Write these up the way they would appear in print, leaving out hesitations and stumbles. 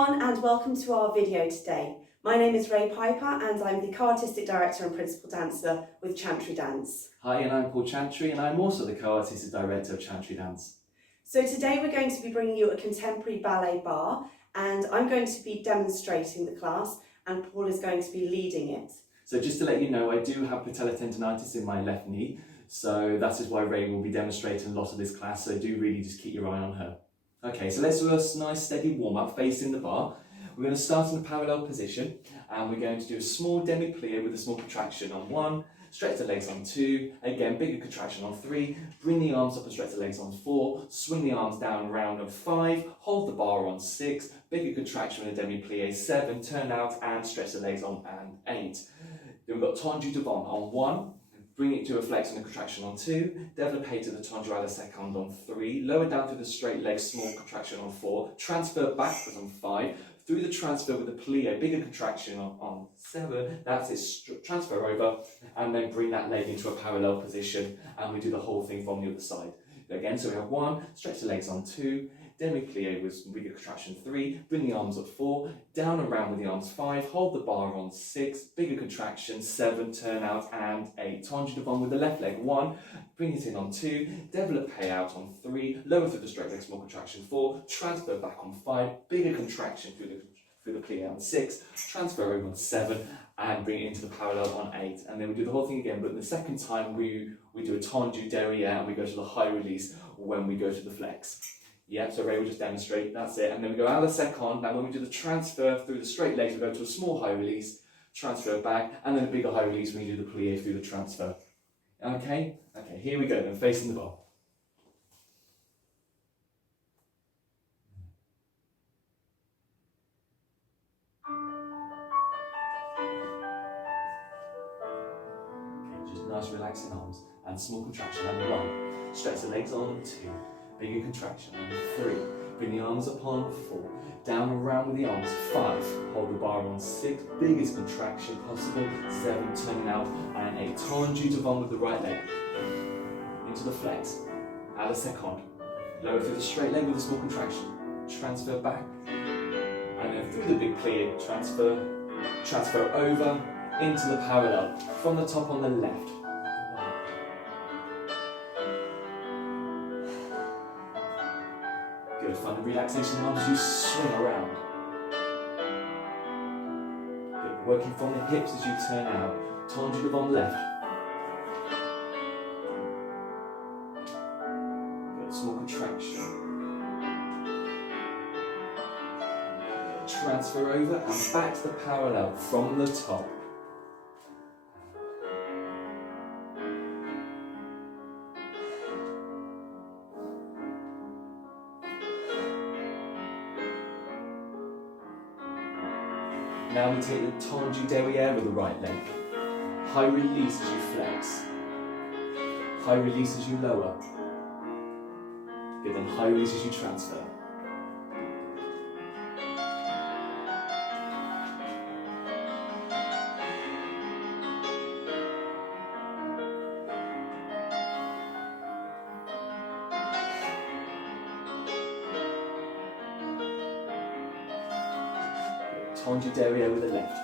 everyone and welcome to our video today. My name is Ray Piper and I'm the co-artistic director and principal dancer with Chantry Dance. Hi, and I'm Chantry, and I'm also the co-artistic director of Chantry Dance. So today we're going to be bringing you a contemporary ballet bar, and I'm going to be demonstrating the class and Paul is going to be leading it. So just to let you know, I do have patella tendonitis in my left knee, so that is why Ray will be demonstrating a lot of this class, so do really just keep your eye on her. Okay, so let's do a nice steady warm-up facing the bar. We're going to start in a parallel position, and we're going to do a small demi-plie with a small contraction on 1, stretch the legs on 2, again bigger contraction on 3, bring the arms up and stretch the legs on 4, swing the arms down and round on 5, hold the bar on 6, bigger contraction with a demi-plie 7, turn out and stretch the legs on and 8. Then we've got tendu devant on 1, bring it to a flex and a contraction on 2, développé to the tendu à la seconde on 3, lower down through the straight leg, small contraction on 4, transfer backwards on 5, through the transfer with a plie, bigger contraction on 7, that's it, transfer over, and then bring that leg into a parallel position, and we do the whole thing from the other side. Again, so we have 1, stretch the legs on 2, demi-plie with bigger contraction 3, bring the arms up 4, down and round with the arms 5, hold the bar on 6, bigger contraction 7, turn out and 8. Tendu devant with the left leg 1, bring it in on 2, développé out on 3, lower through the straight leg, small contraction 4, transfer back on 5, bigger contraction through the plie on 6, transfer over on 7, and bring it into the parallel on 8. And then we do the whole thing again, but the second time we do a tendu derrière and we go to the high release when we go to the flex. Yeah, so Ray will just demonstrate, that's it. And then we go à la seconde. Now when we do the transfer through the straight legs, we go to a small high release, transfer back, and then a bigger high release when you do the plie through the transfer. Okay? Okay, here we go then, facing the bar. Okay, just nice relaxing arms and small contraction on 1. Stretch the legs on 2. Bigger contraction on 3, bring the arms up on 4, down and round with the arms 5, hold the bar on 6, biggest contraction possible, 7, turning out, and 8. Tendu devant with the right leg, into the flex, à la seconde, lower through the straight leg with a small contraction, transfer back, and then through the big plie, transfer over, into the parallel, from the top on the left. Good, find the relaxation arms as you swing around. Good, working from the hips as you turn out. Tendu devant left. Good, small contraction. Transfer over and back to the parallel from the top. Now we take the tendu derrière with the right leg. High release as you flex. High release as you lower. Good, then high release as you transfer. Tendu derrière with the left.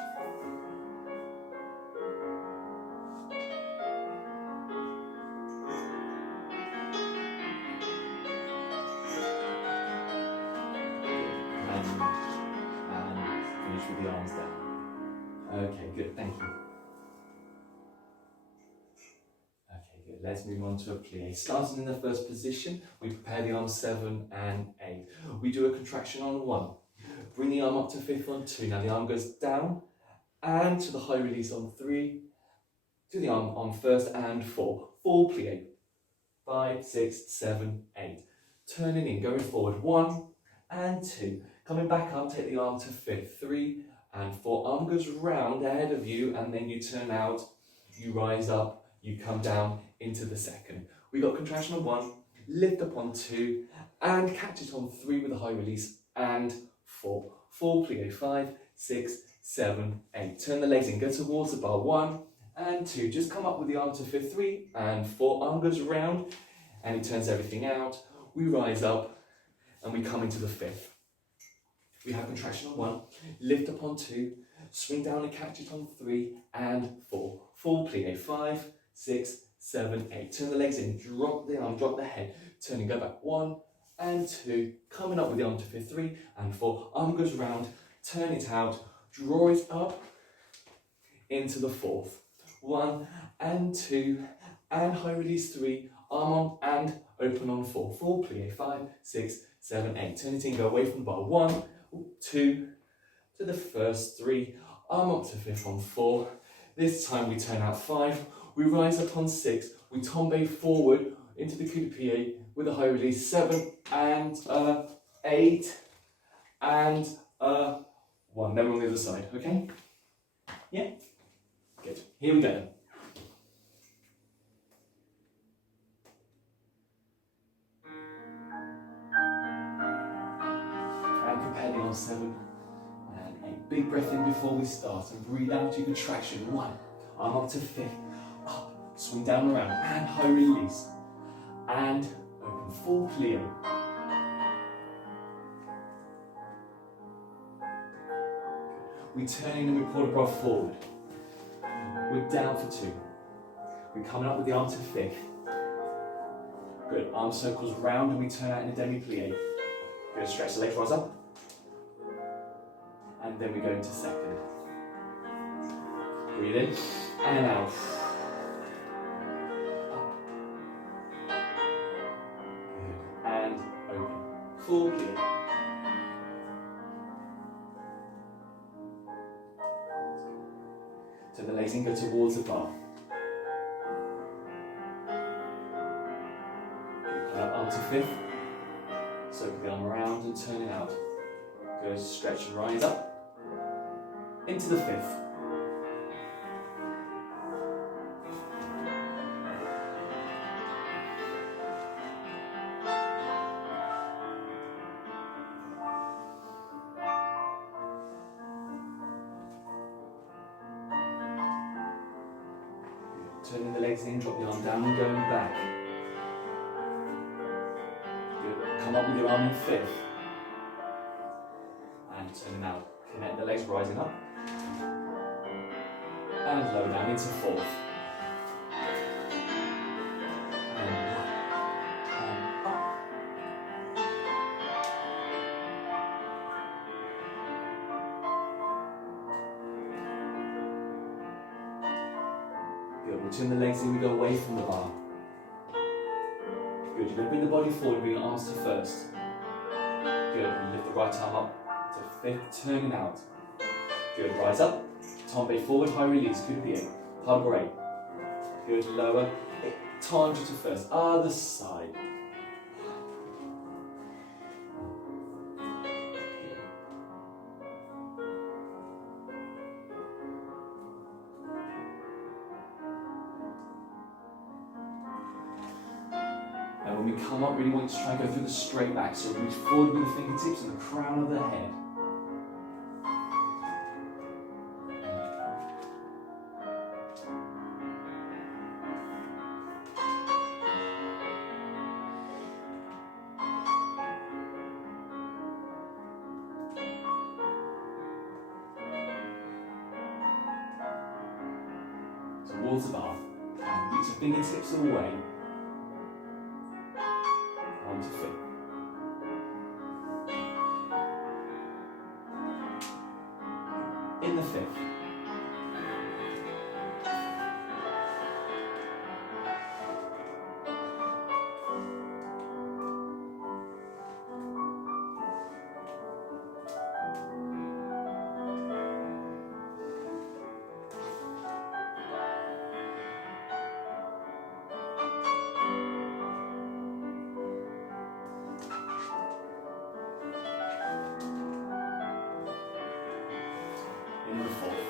And finish with the arms down. Okay, good, thank you. Okay, good. Let's move on to a plie. Starting in the first position, we prepare the arms 7 and 8. We do a contraction on 1. Bring the arm up to 5th on 2. Now the arm goes down and to the high release on 3. To the arm on 1st and 4. Full plie. 5, 6, 7, 8. Turning in, going forward. 1 and 2. Coming back up, take the arm to 5th. 3 and 4. Arm goes round ahead of you and then you turn out. You rise up, you come down into the second. We got contraction on 1, lift up on 2 and catch it on 3 with a high release and 4. Full plie, 5, 6, 7, 8. Turn the legs in, go towards the bar, 1 and 2. Just come up with the arm to 5th, 3 and 4. Arm goes round and he turns everything out. We rise up and we come into the 5th. We have contraction on 1, lift up on 2, swing down and catch it on 3 and 4. Full plie, 5, 6, 7, 8. Turn the legs in, drop the arm, drop the head, turn and go back. 1 and 2, coming up with the arm to 5, 3 and 4. Arm goes round, turn it out, draw it up into the 4th. 1 and 2 and high release 3, arm on and open on 4. Full plie, 5, 6, 7, 8. Turn it in, go away from the bar. 1, 2 to the first, 3, arm up to 5th on 4. This time we turn out 5, we rise up on 6, we tombe forward into the coup de pied with a high release. 7 and 8 and 1. Then we're on the other side, okay? Yeah? Good. Here we go. And compelling on 7 and 8. Big breath in before we start and breathe out your contraction. 1, arm up to 5th, up, swing down around and high release. And open, full plie. We turn in and we pull the bra forward. We're down for 2. We're coming up with the arm to 5th. Good, arm circles round and we turn out in a demi-plie. Good, stretch the legs, rise up. And then we go into 2nd. Breathe in and out. Good, and open. Full plie. Turn the legs in, go towards the bar. Arm to 5th. Circle the arm around and turn it out. Go stretch and rise up. Into the 5th. Turning the legs in, drop the arm down and going back. Good. Come up with your arm in 5th. And turn out. Connect the legs, rising up. And lower down into 4th. And 1. And up. Good. We'll turn the legs in, we go away from the bar. Good. You're going to bring the body forward, bring your arms to 1st. Good. You lift the right arm up to 5th, turning out. Good. Rise up. Tombe forward, high release. Coup de pied. Pas great. Good. Lower. Tangent to 1st. Other side. And when we come up, really want you to try and go through the straight back. So reach forward with the fingertips and the crown of the head. Towards the bar. And reach the fingertips away. On to 5th. In the 5th. In the 4th.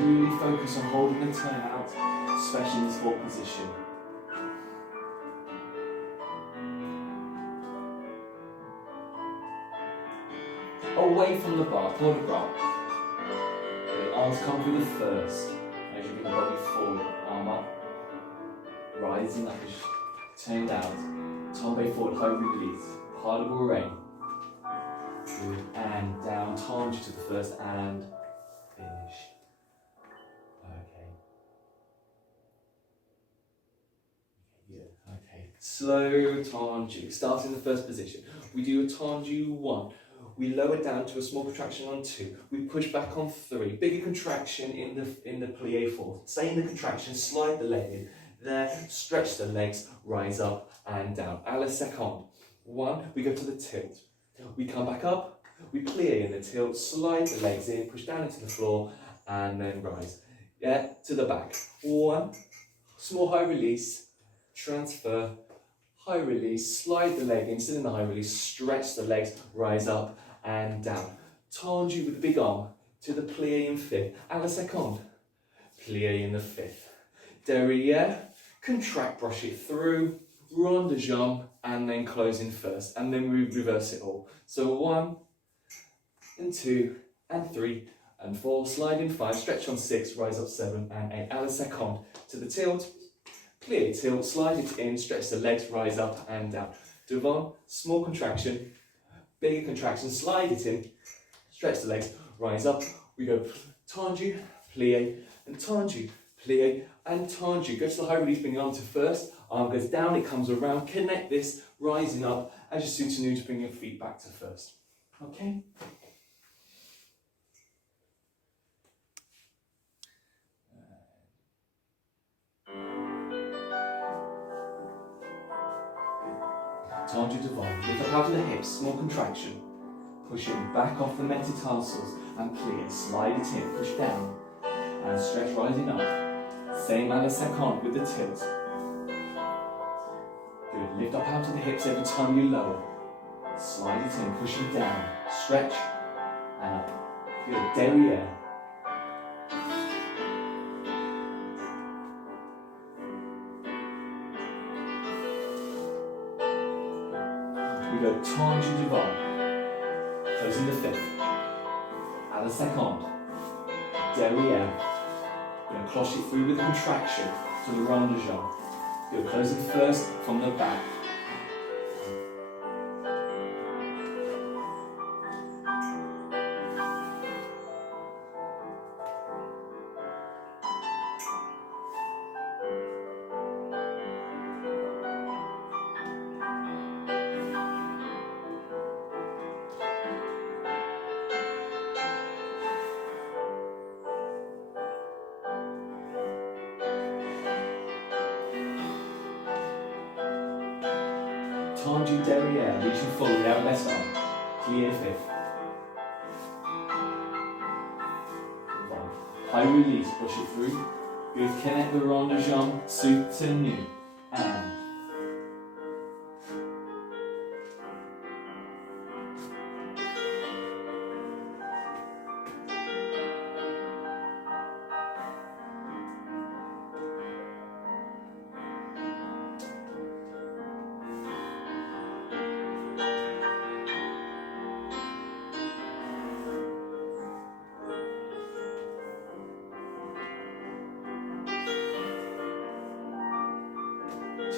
Really focus on holding the turn out, especially in this 4th position. Away from the bar, pull the bra. The arms come through the 1st. As you bring the body forward, arm up. Rising up, turned out. Tombe forward, high release. Pas de bourrée. Good. And down, tendu to the first and finish. Okay. Yeah, okay. Slow tendu. Start in the first position. We do a tendu 1. We lower down to a small contraction on 2. We push back on 3. Bigger contraction in the plie 4. Stay in the contraction, slide the leg in. There, stretch the legs, rise up and down. À la seconde. 1, we go to the tilt. We come back up, we plie in the tilt, slide the legs in, push down into the floor, and then rise. Yeah, to the back. 1, small high release, transfer, high release, slide the leg in, still in the high release, stretch the legs, rise up and down. Tendu with the big arm to the plie in 5th. À la seconde. Plie in the 5th. Derrière, contract, brush it through, rond de jambe, and then close in first. And then we reverse it all. So 1, and 2, and 3, and 4, slide in 5, stretch on 6, rise up 7, and 8. À la seconde. To the tilt, plie tilt, slide it in, stretch the legs, rise up and down. Devant, small contraction, bigger contraction, slide it in, stretch the legs, rise up. We go tendu, plie, and tendu, plie, and tendu. Go to the high release, bring your arm to first, arm goes down, it comes around, connect this, rising up, as you soutenu to bring your feet back to first. Okay? Tendu devant, lift up out of the hips, small contraction. Pushing back off the metatarsals and plie, slide it in, push down, and stretch rising up. Same à la seconde with the tilt. Good, lift up out of the hips every time you lower. Slide it in, pushing down, stretch, and up. Good, derrière. We go tendu devant, closing the 5th. À la seconde, derrière. We're going to cloche it through with a contraction to the rond de jambe. You're closing first from the back. Tendu derrière, reaching forward out left arm. Plie 5th. High release, push it through. Good, connect the rond de jambe, soutenu. And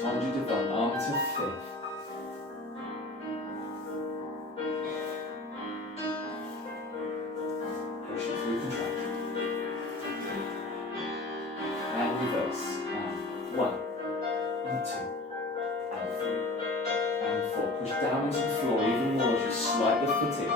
tendu devant, arm to 5th. Push it through, contract. And reverse. And 1, and 2, and 3, and 4. Push down into the floor even more as you slide the foot in.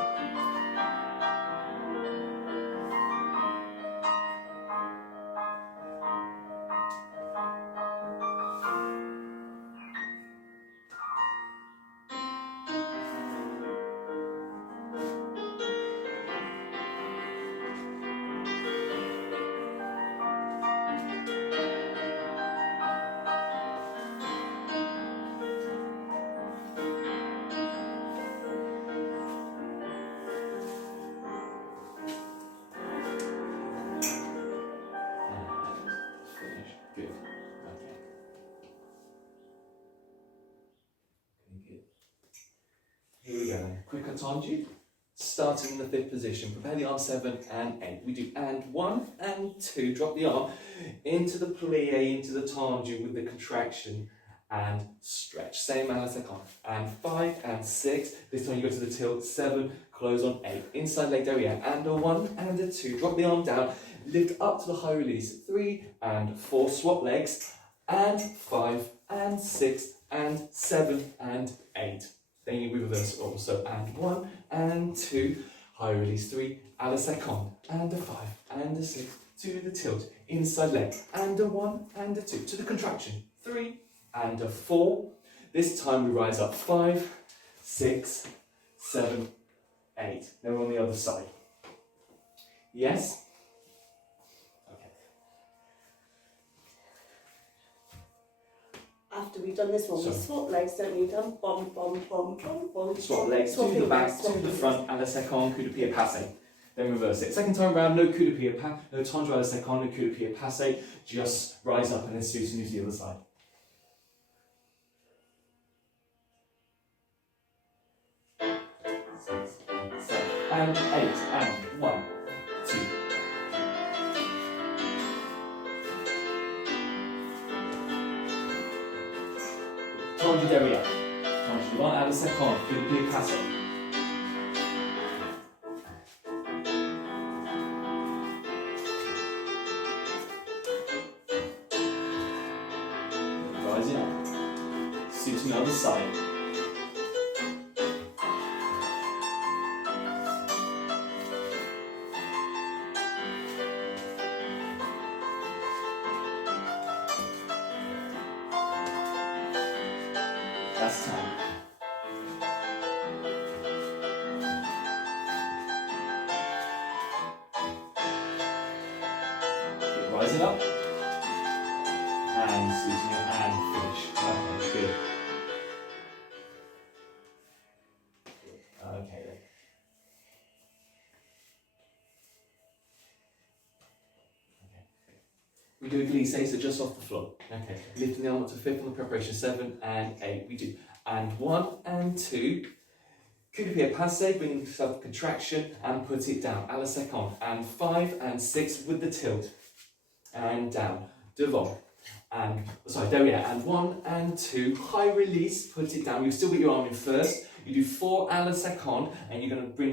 Here we go. Quick tendu. Starting in the 5th position. Prepare the arm 7 and 8. We do and 1 and 2. Drop the arm into the plie, into the tendu with the contraction, and stretch. Same à la seconde. And 5 and 6. This time you go to the tilt. 7, close on 8. Inside leg derrière. And a 1 and a 2. Drop the arm down. Lift up to the high release. 3 and 4. Swap legs. And 5 and 6 and 7 and 8. Then you reverse also. And 1 and 2. High release. 3 à la seconde. And a 5 and a 6. To the tilt. Inside leg. And a 1 and a 2. To the contraction. 3 and a 4. This time we rise up 5, 6, 7, 8. Then we're on the other side. Yes? Okay. After we've done this one, we swap legs, don't we? We've done bom, bom, bom, bom, bom. Swap legs to the back, to the front, à la seconde, coup de pied passé. Then reverse it. Second time round, no coup de pied pas, no tendre à la seconde, no coup de pied passé. Just rise up and then switch to the other side. And 8, and 1, 2. Tendre derrière. Tendre devant à la seconde, coup de pied passé. Rising up. Suiting the other side. Last time. Keep rising up. And suiting it and finish. Okay, good. Okay then. We do a glisse, so just off the floor. Okay. Lifting the arm up to 5th on the preparation. 7 and 8. We do. And 1 and 2. Coup de pied passé, bring yourself contraction and put it down. À la seconde. And 5 and 6 with the tilt. And down. Devant. And, sorry, derrière. And 1 and 2. High release, put it down. You've still got your arm in first. You do 4 à la seconde, and you're going to bring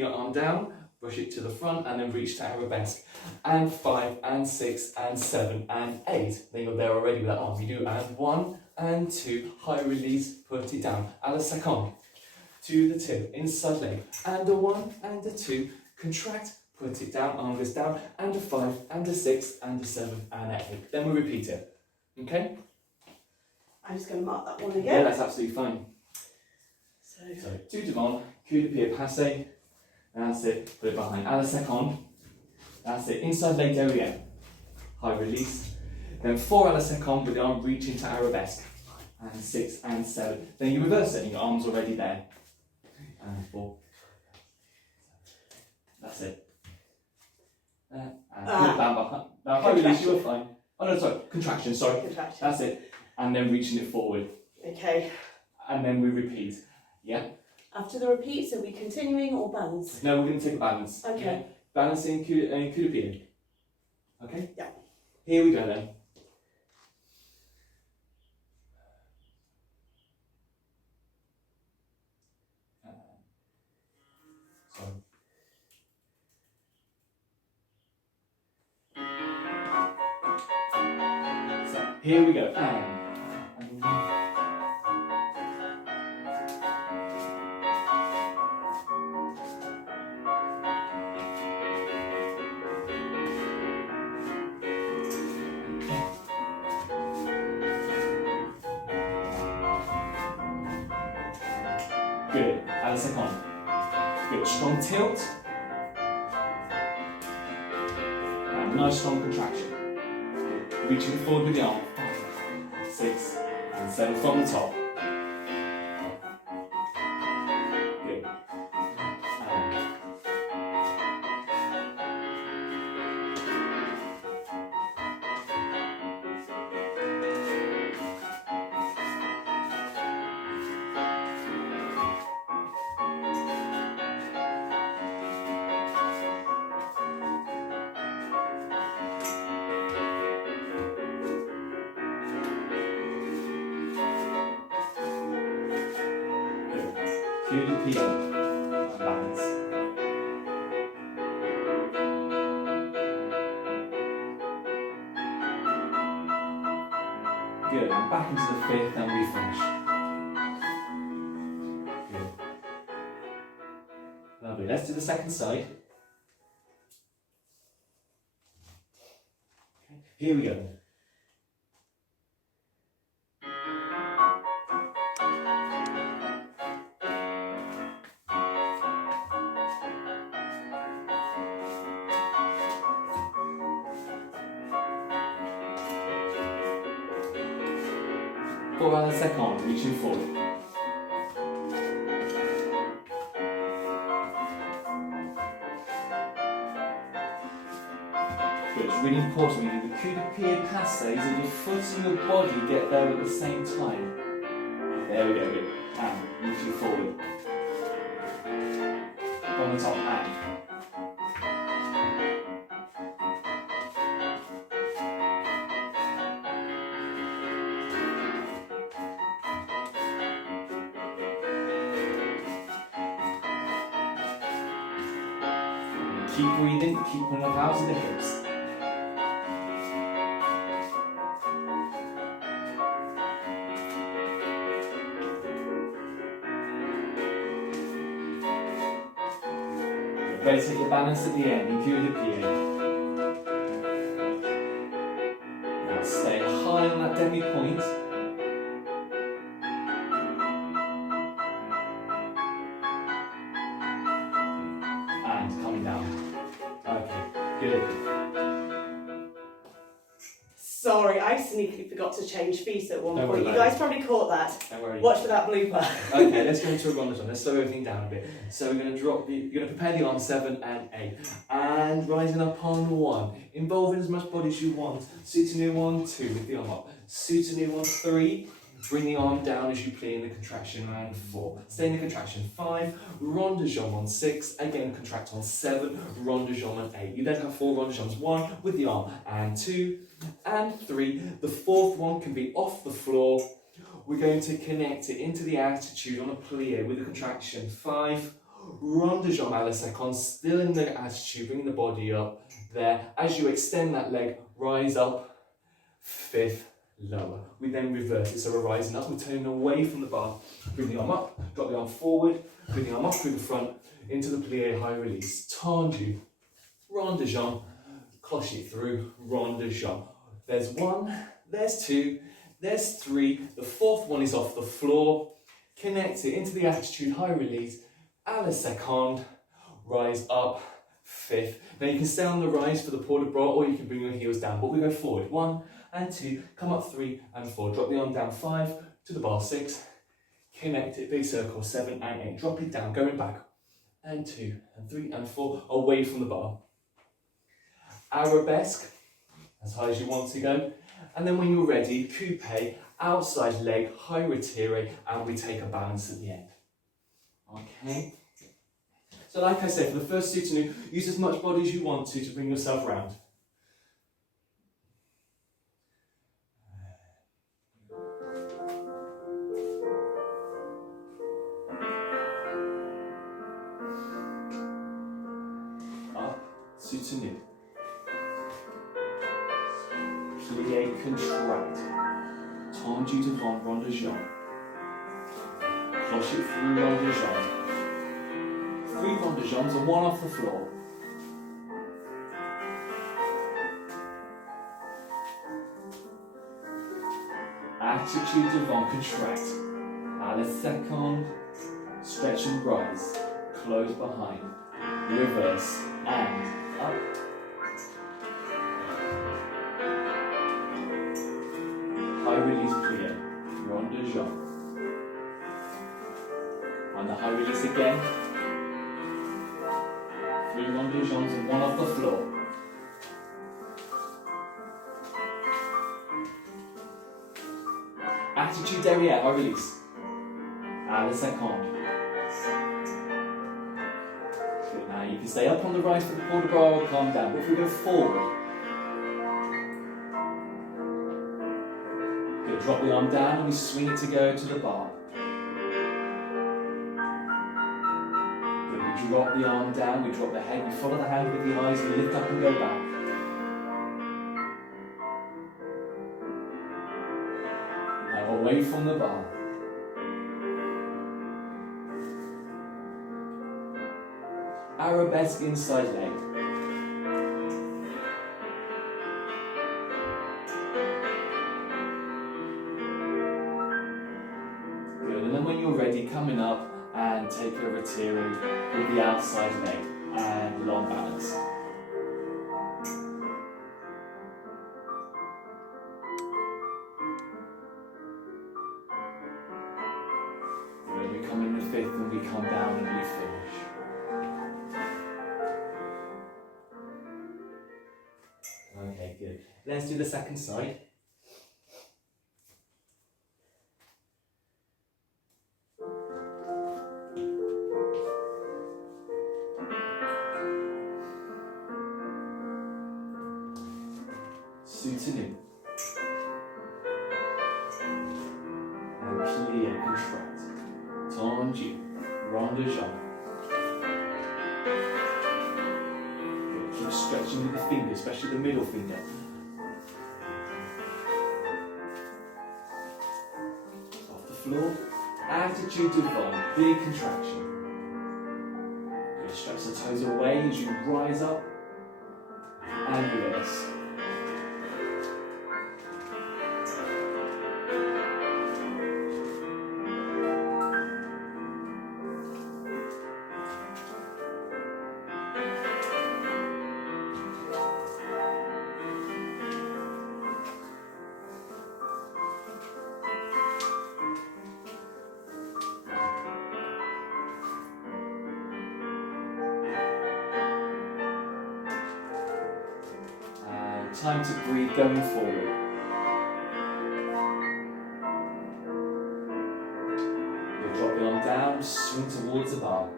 your arm down. Brush it to the front and then reach to arabesque. And 5 and 6 and 7 and 8. Then you're there already with that arm. You do and 1 and 2. High release, put it down. À la seconde. To the tilt. Inside leg. And a 1 and a 2. Contract, put it down. Arm goes down. And a 5 and a 6 and a 7 and a 8. Then we repeat it. Okay? I'm just going to mark that one again. Yeah, that's absolutely fine. So two devant, coup de pied passé. That's it, put it behind. À la seconde. That's it, inside leg derrière. High release. Then 4 à la seconde with the arm reaching to arabesque. And 6 and 7. Then you reverse it and your arm's already there. And 4. That's it. And put it down behind. Now, high release, you were fine. Oh no, sorry, contraction, sorry. Contraction. That's it. And then reaching it forward. Okay. And then we repeat. Yeah? After the repeats, are we continuing or balance? No, we're going to take a balance. Okay. Yeah? Balancing coup de pied. Okay? Yeah. Here we go then. Sorry. So, here we go. Good. À la seconde. Good. Strong tilt. And nice strong contraction. Reaching forward with the arm. 5, 6, and 7 from the top. Good. Coup de pied. And balance. Good, and back into the fifth and we finish. Good. Lovely, let's do the second side. Okay. Here we go. Pour à la seconde, reaching forward. Good, it's really important when you do the coup de pied passes that your foot and your body get there at the same time. There we go, good. And reaching forward. On the top, and. Keep breathing, keep pulling up out of the hips. Ready to take your balance at the end, in coup de pied. Now stay high on that demi point. And coming down. Okay, good. Sorry, I sneakily forgot to change feet at one Don't point. worry You about guys probably caught that. Don't worry. Watch for that blooper. Okay, let's go into a rondation. Let's slow everything down a bit. So we're going to you're going to prepare the arms 7 and 8. And rising up on 1. Involving as much body as you want. Soutenu on 2 with the arm up. Soutenu on 3. Bring the arm down as you play in the contraction and 4. Stay in the contraction 5. Rond de jambe on 6. Again, contract on 7. Rond de jambe on 8. You then have 4 rond de jambes. 1 with the arm and 2 and 3. The fourth one can be off the floor. We're going to connect it into the attitude on a plie with a contraction 5. Rond de jambe à la seconde, still in the attitude, bringing the body up there. As you extend that leg, rise up, 5th, lower. We then reverse it, so we're rising up, we're turning away from the bar. Bring the arm up, drop the arm forward, bring the arm up through the front, into the plie, high release. Tendu, rond de jambe, cloche it through, rond de jambe. There's 1, there's 2, there's 3, the fourth one is off the floor. Connect it into the attitude, high release, à la seconde, rise up, 5th. Now you can stay on the rise for the port de bras or you can bring your heels down, but we go forward, 1 and 2, come up 3 and 4, drop the arm down 5, to the bar 6, connect it, big circle, 7 and 8, drop it down, going back, and 2 and 3 and 4, away from the bar. Arabesque, as high as you want to go, and then when you're ready, coupe, outside leg, high retire, and we take a balance at the end. Okay? So like I said, for the first soutenu, use as much body as you want to bring yourself round. Up, soutenu. Plie, contract. Tendu devant, rond de jambe. Cloche it through, rond de jambe. 3 rond de jambes and 1 off the floor. Attitude devant, contract. À la seconde, stretch and rise. Close behind. Reverse and up. High release plie, rond de jambe. On the high release again. 3 rond de jambes and 1 off the floor. Attitude derrière, high release. À la seconde. Good, now you can stay up on the right for the port de bras or calm down. But if we go forward, good, drop the arm down and we swing it to go to the bar. We drop the arm down, we drop the head, we follow the hand with the eyes, we lift up and go back. Now away from the bar. Arabesque inside leg. Good, and then when you're ready, coming up and take a rotary with the outside leg and long balance. Good, we come in the fifth and we come down and we finish. Okay, good. Let's do the second side. Soutenu. And plié, contract. Tendu. Rond de jambe. Keep stretching with the finger, especially the middle finger. Off the floor. Attitude devant. Big contraction. Good. Stretch the toes away as you rise up and release. Time to breathe going forward. We'll drop the arm down, swing towards the bar.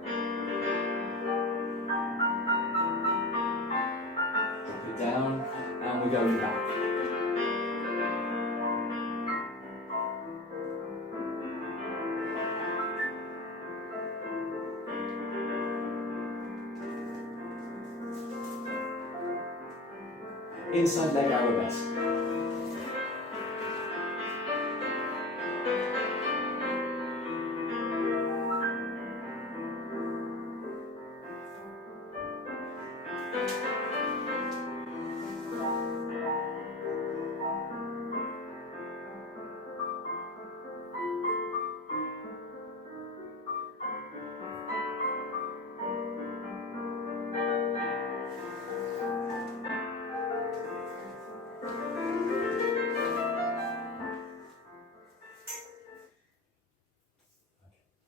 Drop it down, and we're going back. Inside leg arabesque.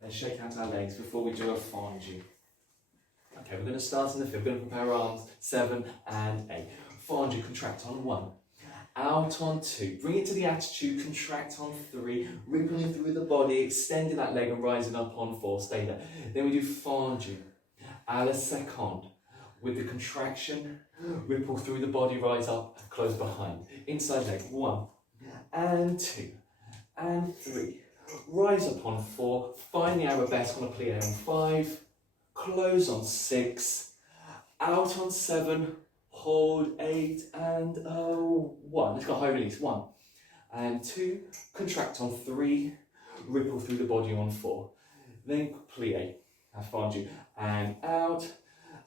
And shake out our legs before we do a fondue. Okay, we're going to start in the fifth. We're going to prepare our arms, 7 and 8. Fondue, contract on 1. Out on 2. Bring it to the attitude, contract on 3. Rippling through the body, extending that leg and rising up on 4. Stay there. Then we do fondue. À la seconde. With the contraction, ripple through the body, rise up, close behind. Inside leg, 1 and 2 and 3. Rise up on 4, find the arabesque on a plie on 5, close on 6, out on 7, hold 8 and 1. Let's go high release, 1 and 2, contract on 3, ripple through the body on 4. Then plie, have fondue, and out,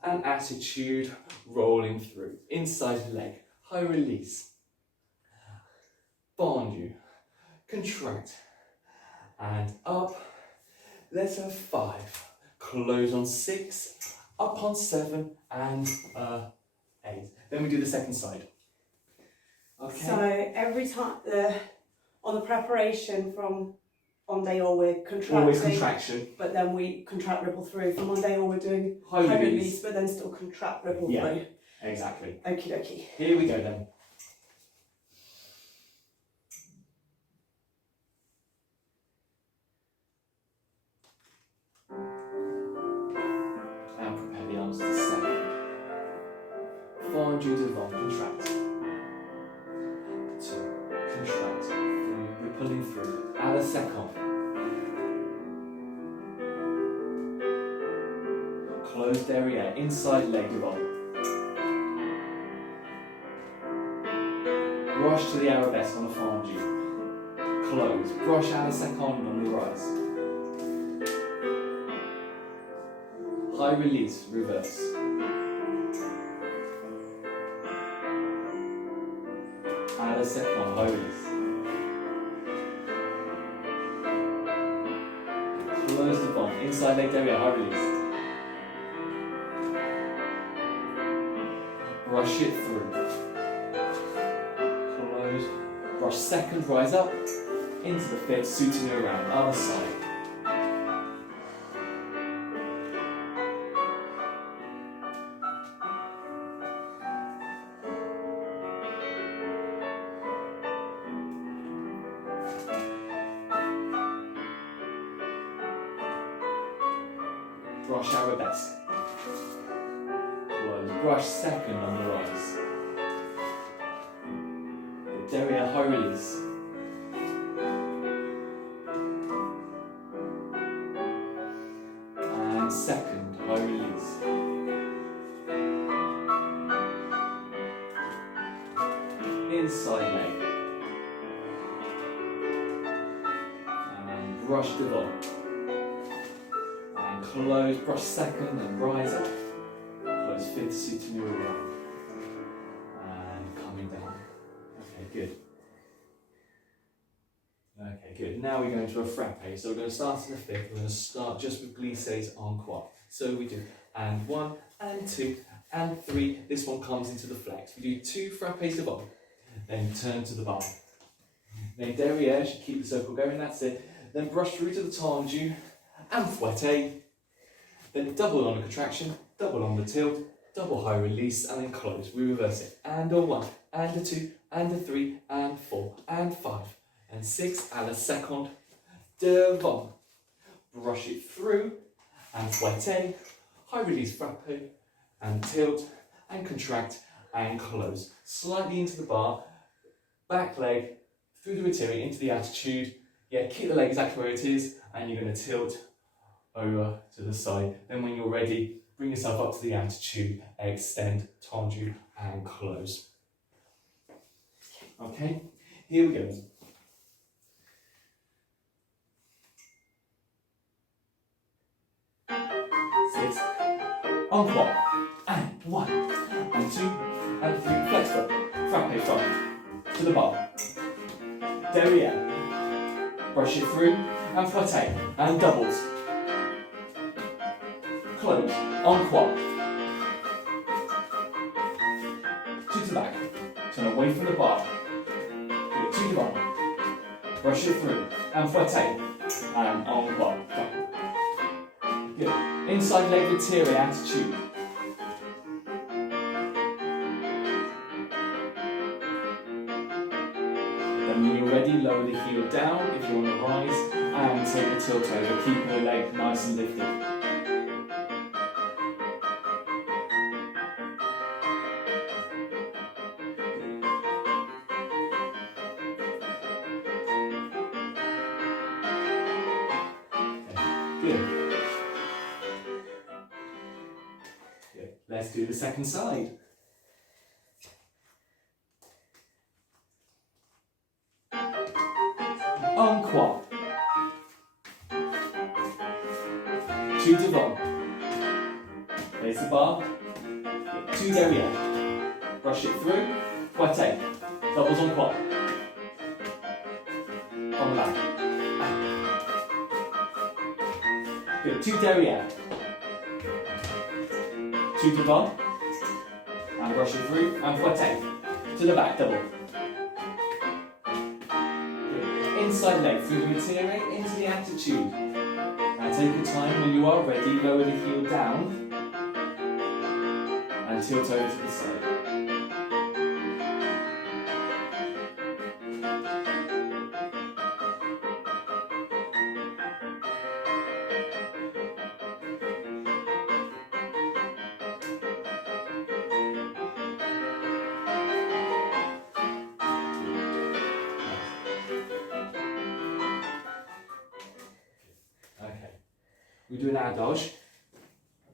and attitude, rolling through. Inside leg, high release, fondue, contract, and up. Let's have 5. Close on 6, up on 7, and 8. Then we do the second side. Okay. So every time on the preparation from on day or we're contracting, always contraction, but then we contract ripple through. From on day or we're doing high release, but then still contract ripple through. Exactly. Okie dokie. Here we go then. And prepare the arms to the second. Fondue devant, contract. 2, contract, 3, rippling through. À la seconde. close derriere, inside leg devant. Brush to the arabesque on the fondue. Close, brush à la seconde on the rise. High release, reverse. À la seconde, high release. Close the bump, inside leg derriere, high release. Brush it through. Close, brush second, rise up, into the fifth, soutenu around, other side. Brush arabesque. Close. Brush second on the rise. Derriere high release. And second high release. Inside leg. And brush devant. Close, brush second and rise up. Close fifth, soutenu around. And coming down. Okay, good. Okay, good. Now we go into a frappe. So we're going to start in the fifth. We're going to start just with glisses en croix. So we do and 1 and 2 and 3. This one comes into the flex. We do 2 frappes devant. Then turn to the bar. Then derriere, should keep the circle going, that's it. Then brush through to the tendu and fouette. Then double on a contraction, double on the tilt, double high release, and then close. We reverse it. And a 1, and a 2, and a 3, and 4, and 5, and 6, à la seconde, devant. Brush it through, and fouette, high release frappe, and tilt, and contract, and close. Slightly into the bar, back leg, through the rotary, into the attitude. Yeah, keep the leg exactly where it is, and you're going to tilt over to the side. Then when you're ready, bring yourself up to the attitude, extend, tendu, and close. Okay, here we go. Six, en croix, and 1, and 2, and 3, flex foot, frappe front, to the bar, derriere, brush it through, and fouette, and doubles. Close, en croix. 2 to the back, turn away from the bar. Good, 2 to the bar. Brush it through, and fouette, and en croix. Good, inside leg rotary attitude. Then when you're ready, lower the heel down if you're on the rise, and take the tilt over, keeping the leg nice and lifted. Good. Good. Let's do the second side. En croix. 2 devant. Place the bar. 2 derrière. Brush it through. Fouette. Doubles en croix. On the back. Good. 2 derrière. 2 devant. And brush it through. And fouette. To the back. Double. Inside leg through the rotary into the attitude. Now take your time. When you are ready, lower the heel down and tilt over to the side. We do an adage.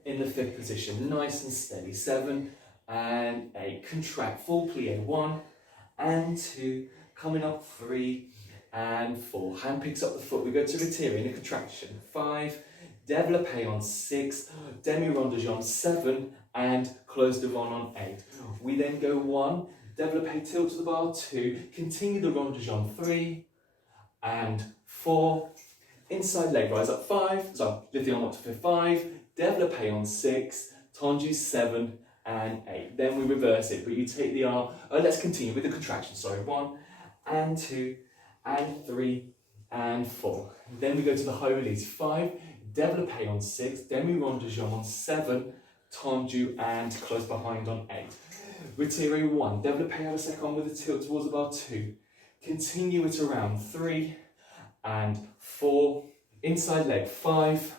In in the fifth position, nice and steady. 7 and 8. Contract, full plie. 1 and 2. Coming up 3 and 4. Hand picks up the foot. We go to retire in a contraction. 5. Développé on 6. Demi-rond de jambe 7 and close devant on 8. We then go 1. Développé tilt to the bar 2. Continue the rond de jambe 3 and 4. Inside leg rise up 5. So lift the arm up to 5. Développé on 6. Tendu 7 and 8. Then we reverse it, but you take the arm. Let's continue with the contraction. Sorry, 1 and 2 and 3 and 4. Then we go to the high release. 5. Développé on 6. Demi-rond de jambe on 7. Tendu and close behind on 8. Retire 1. Développé à la seconde with a tilt towards the bar 2. Continue it around 3 and 4. Inside leg 5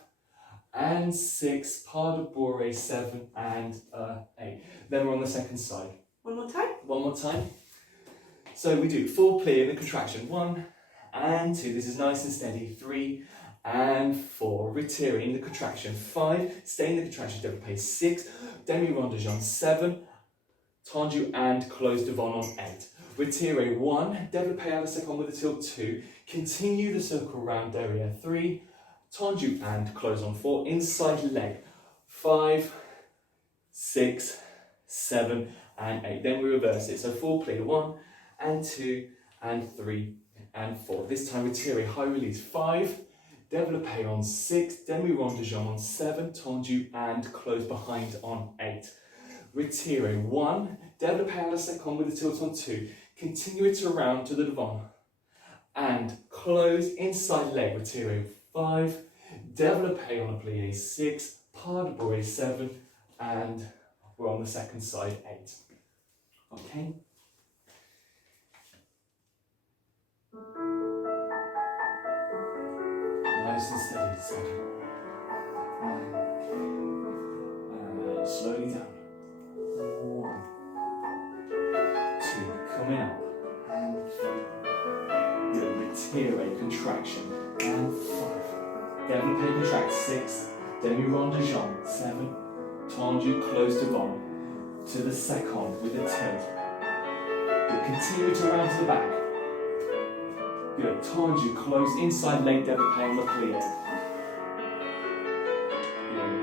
and 6. Pas de bourrée 7 and 8. Then we're on the second side. One more time. One more time. So we do full plie in the contraction. 1 and 2. This is nice and steady. 3 and 4. Retire in the contraction. 5. Stay in the contraction. Développé 6. Demi-rond de jambe 7. Tendu and close devant on 8. Retire 1. Développé à la seconde with a tilt 2. Continue the circle round derrière 3. Tendu and close on 4. Inside leg 5, 6, 7 and 8. Then we reverse it. So full plie 1 and 2 and 3 and 4. This time retire high release 5. Développé on 6. Demi-rond de jambe on 7. Tendu and close behind on 8. Retire 1. Développé à la seconde with a tilt on 2. Continue it around to the devant. And close inside leg. Retire 5. Développé on a plie 6. Pas de bourrée 7. And we're on the second side 8. Okay? Nice and steady. 7. And slowly down. 1, 2, coming up, and 3. Good, retire, contraction, and 5. Développé, contract 6. Demi-rond de jambe 7. Tendu, close devant to the second with a tilt. Good, continue it around to the back. Good, tendu, close inside leg, développé on the plie. Good,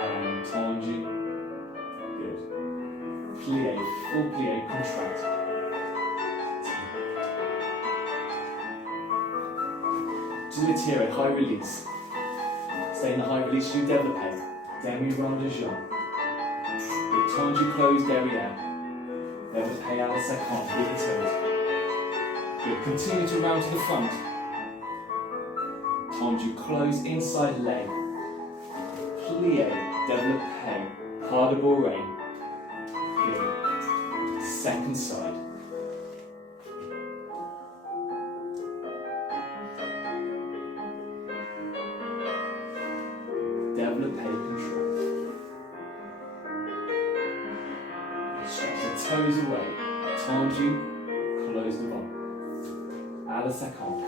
and tendu. Good. Plie, full plie, contract. To retire, high release. Stay in the high release, you développé. Demi-rond de jambe. Good, tendu, close derrière. Développé à la seconde, with a tilt. Good, continue to round to the front. Tendu, close inside leg. Plie, développé, pas de bourrée. Good. Second side. Développé, contract. Stretch the toes away. Tendu, close devant. À la seconde.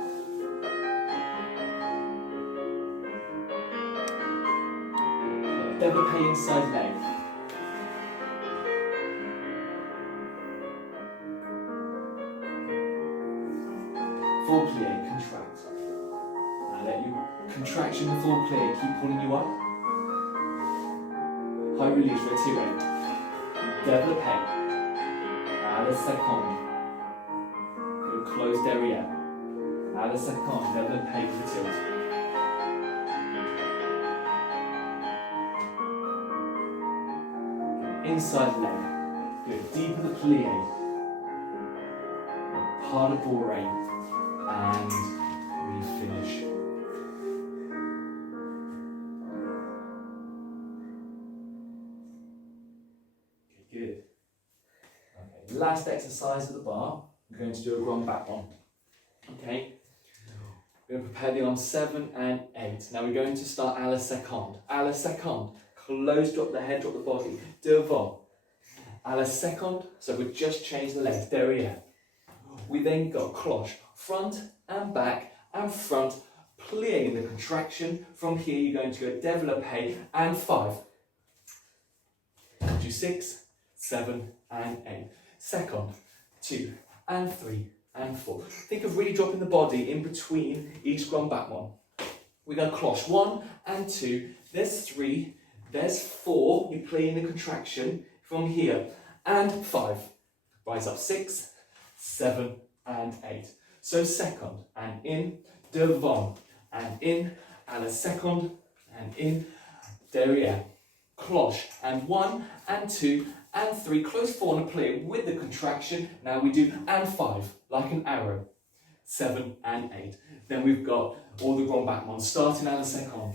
Développé inside leg. Full plie, contract. Now let your contraction and full plie keep pulling you up. High release, retire. Développé. À la seconde. Good, close derrière. À la seconde, développé with the tilt. Inside leg. Good, deeper the plie. Pas de bourrée. And we finish. Good. Okay, last exercise of the bar. We're going to do a grand back one. Okay. We're going to prepare the arms 7 and 8. Now we're going to start à la seconde. À la seconde. Close, drop the head, drop the body. Devant. À la seconde. So we've just changed the legs. Derrière. We then go cloche. Front and back and front. Plie in the contraction. From here you're going to go développé and 5. do 6, 7 and 8. Second, 2 and 3 and 4. Think of really dropping the body in between each grand back one. We're going to cloche 1 and 2, there's 3, there's 4, you're playing the contraction from here, and 5. Rise up 6, 7 and 8. So second and in, devant and in, and a second and in, derrière. Cloche and 1 and 2 and 3, close 4 and play with the contraction. Now we do and 5, like an arrow, 7 and 8. Then we've got all the grand back ones, starting at the second.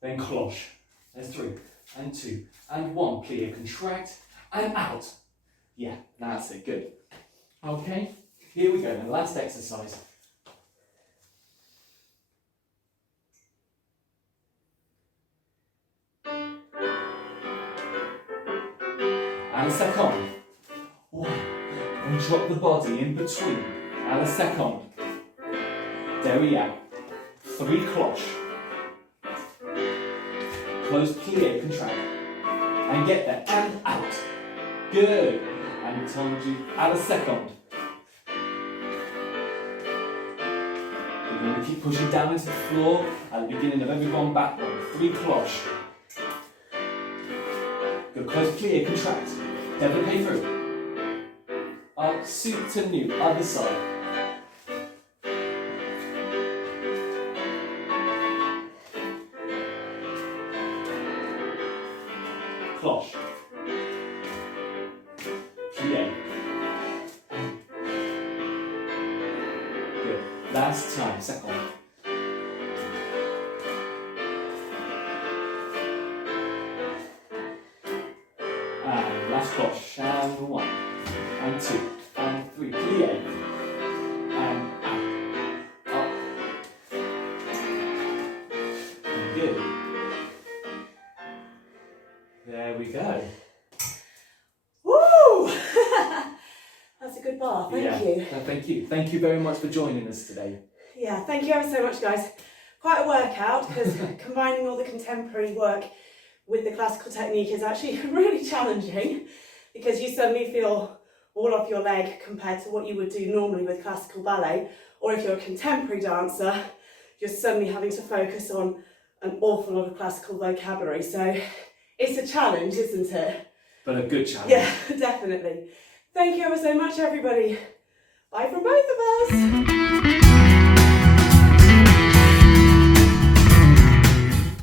Then cloche, there's 3 and 2 and 1, plie, contract and out. Yeah, that's it, good. Okay, here we go, and last exercise. And a second. 1, and drop the body in between. And a second. Derrière. 3 cloche. Close, plie, contract. And get there, and out. Good. And tendu, and a second. We're going to keep pushing down into the floor at the beginning of every one back one. 3 cloche. Good, close, plie, contract. Développé through. Up, soutenu, other side. Cloche. Plie. Good. Last time, second. And last cloche, and 1, and 2, and 3, plie, and out, up, and good. There we go. Woo! That's a good bar, thank you. Thank you. Thank you very much for joining us today. Yeah, thank you ever so much, guys. Quite a workout, because combining all the contemporary work with the classical technique is actually really challenging, because you suddenly feel all off your leg compared to what you would do normally with classical ballet, or if you're a contemporary dancer, you're suddenly having to focus on an awful lot of classical vocabulary. So it's a challenge, isn't it? But a good challenge. Yeah, definitely. Thank you ever so much, everybody. Bye from both of us.